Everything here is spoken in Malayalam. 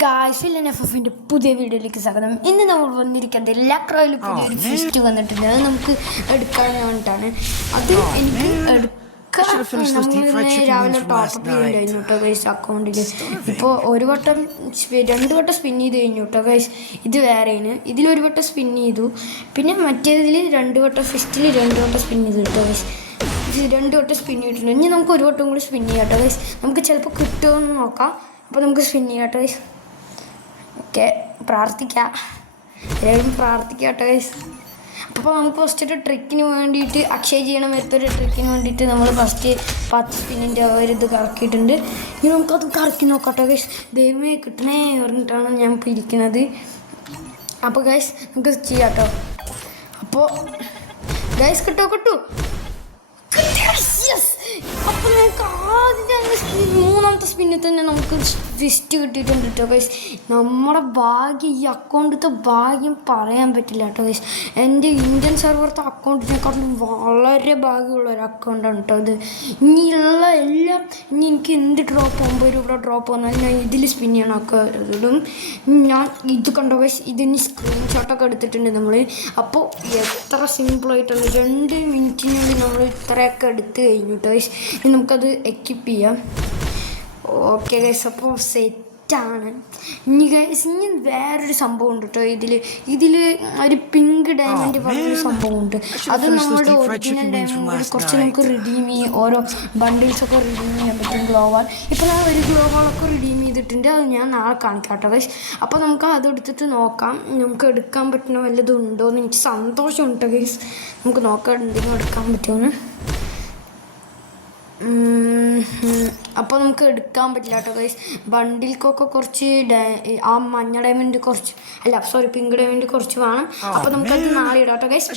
ഗായ്സ് എഫിന്റെ പുതിയ വീഡിയോയിലേക്ക് സ്വാഗതം. ഇന്ന് നമ്മൾ വന്നിരിക്കുന്നത് ലക്രോയിൽ പുതിയൊരു ഫിസ്റ്റ് വന്നിട്ടുണ്ട്. അത് നമുക്ക് എടുക്കാൻ വേണ്ടിയിട്ടാണ്. അത് എനിക്ക് രാവിലെ ടോപ്പപ്പ് ചെയ്തിട്ടുണ്ടായിരുന്നു കേട്ടോ ഗൈസ് അക്കൗണ്ടിൽ. ഇപ്പോൾ ഒരു വട്ടം 2 വട്ടം സ്പിൻ ചെയ്ത് കഴിഞ്ഞു കേട്ടോ ഗൈസ്. ഇത് വേറെയാണ്. ഇതിലൊരു വട്ടം സ്പിൻ ചെയ്തു, പിന്നെ മറ്റേതിൽ 2 വട്ടം ഫിസ്റ്റിൽ 2 വട്ടം സ്പിൻ ചെയ്തു കേട്ടോ ഗൈസ്. 2 വട്ടം സ്പിൻ ചെയ്തിട്ടുണ്ട്. ഇനി നമുക്ക് ഒരു വട്ടം കൂടി സ്പിൻ ചെയ്യാം കേട്ടോ ഗൈസ്. നമുക്ക് ചിലപ്പോൾ കിട്ടുമെന്ന് നോക്കാം. അപ്പോൾ നമുക്ക് സ്പിൻ ചെയ്യാം കേട്ടോ ഗൈസ്. ഓക്കെ, പ്രാർത്ഥിക്കാം, എല്ലാവരും പ്രാർത്ഥിക്കാം കേട്ടോ ഗൈസ്. അപ്പോൾ നമുക്ക് ഫസ്റ്റ് ഒരു ട്രിക്കിന് വേണ്ടിയിട്ട് അക്ഷയ ചെയ്യണം വരുത്തൊരു ട്രിക്കിന് വേണ്ടിയിട്ട് നമ്മൾ ഫസ്റ്റ് 10 സ്പിന്നിൻ്റെ ഒരിത് കറക്കിയിട്ടുണ്ട്. ഇനി നമുക്കത് കറക്കി നോക്കാം കേട്ടോ ഗൈസ്. ദൈവമേ കിട്ടണേ പറഞ്ഞിട്ടാണ് ഞാൻ ഇപ്പോൾ ഇരിക്കുന്നത്. അപ്പോൾ ഗൈസ് നമുക്ക് ചെയ്യാം കേട്ടോ. അപ്പോൾ ഗൈസ് കിട്ടൂ. അപ്പോൾ നമുക്ക് മൂന്നാമത്തെ സ്പിന്നിൽ തന്നെ നമുക്ക് ഫിസ്റ്റ് കിട്ടിയിട്ടുണ്ട് കേട്ടോ ഗൈസ്. നമ്മുടെ ഭാഗ്യം, ഈ അക്കൗണ്ടിലത്തെ ഭാഗ്യം പറയാൻ പറ്റില്ല കേട്ടോ ഗൈസ്. എൻ്റെ ഇന്ത്യൻ സെർവറത്തെ അക്കൗണ്ടിനെക്കാളും വളരെ ഭാഗ്യമുള്ള ഒരു അക്കൗണ്ടാണ് കേട്ടോ ഇത്. ഇനിയുള്ള എല്ലാം ഇനി എനിക്ക് എന്ത് ഡ്രോപ്പ് 9 രൂപ ഡ്രോപ്പ് വന്നാലും ഞാൻ ഇതിൽ സ്പിൻ ചെയ്യണം ഒക്കെ ഇടും. ഞാൻ ഇത് കണ്ടോ ഗൈസ്, ഇതിന് സ്ക്രീൻഷോട്ടൊക്കെ എടുത്തിട്ടുണ്ട് നമ്മൾ. അപ്പോൾ എത്ര സിമ്പിളായിട്ടാണ് 2 മിനിറ്റിനുള്ളിൽ നമ്മൾ ഇത്രയൊക്കെ എടുത്ത് കഴിഞ്ഞു കേട്ടോ ഗൈസ്. ഇനി നമുക്കത് എക്വിപ്പ് ചെയ്യാം. ഓക്കെ ഗൈസ്, അപ്പോൾ സെറ്റാണ്. ഇനി ഗൈസ് ഇനി വേറൊരു സംഭവം ഉണ്ട് കേട്ടോ ഇതിൽ ഒരു പിങ്ക് ഡയമണ്ട് പറഞ്ഞൊരു സംഭവം ഉണ്ട്. അത് നമ്മുടെ ഒറിജിനൽ ഡയമണ്ട് കുറച്ച് നമുക്ക് റിഡീം ചെയ്യും. ഓരോ ബണ്ടിൽസൊക്കെ റിഡീം ചെയ്യാൻ പറ്റും. ഗ്ലോവാൾ ഇപ്പോൾ ഞാൻ ഒരു ഗ്ലോവാളൊക്കെ റിഡീം ചെയ്തിട്ടുണ്ട്. അത് ഞാൻ നാളെ കാണിക്കാം കേട്ടോ ഗൈസ്. അപ്പോൾ നമുക്ക് അത് എടുത്തിട്ട് നോക്കാം, നമുക്ക് എടുക്കാൻ പറ്റുന്ന വല്ലതും ഉണ്ടോ എന്ന്. എനിക്ക് സന്തോഷമുണ്ട് ഗൈസ്. നമുക്ക് നോക്കാം എന്തെങ്കിലും എടുക്കാൻ പറ്റുമെന്ന്. അപ്പോൾ നമുക്ക് എടുക്കാൻ പറ്റില്ല കേട്ടോ ഗൈസ്. ബണ്ടിൽക്കൊക്കെ കുറച്ച് ആ മഞ്ഞ ഡയമണ്ട് കുറച്ച് പിങ്ക് ഡയമണ്ട് കുറച്ച് വേണം. അപ്പോൾ നമുക്കത് നാളെ ഇടാം കേട്ടോ ഗൈസ്.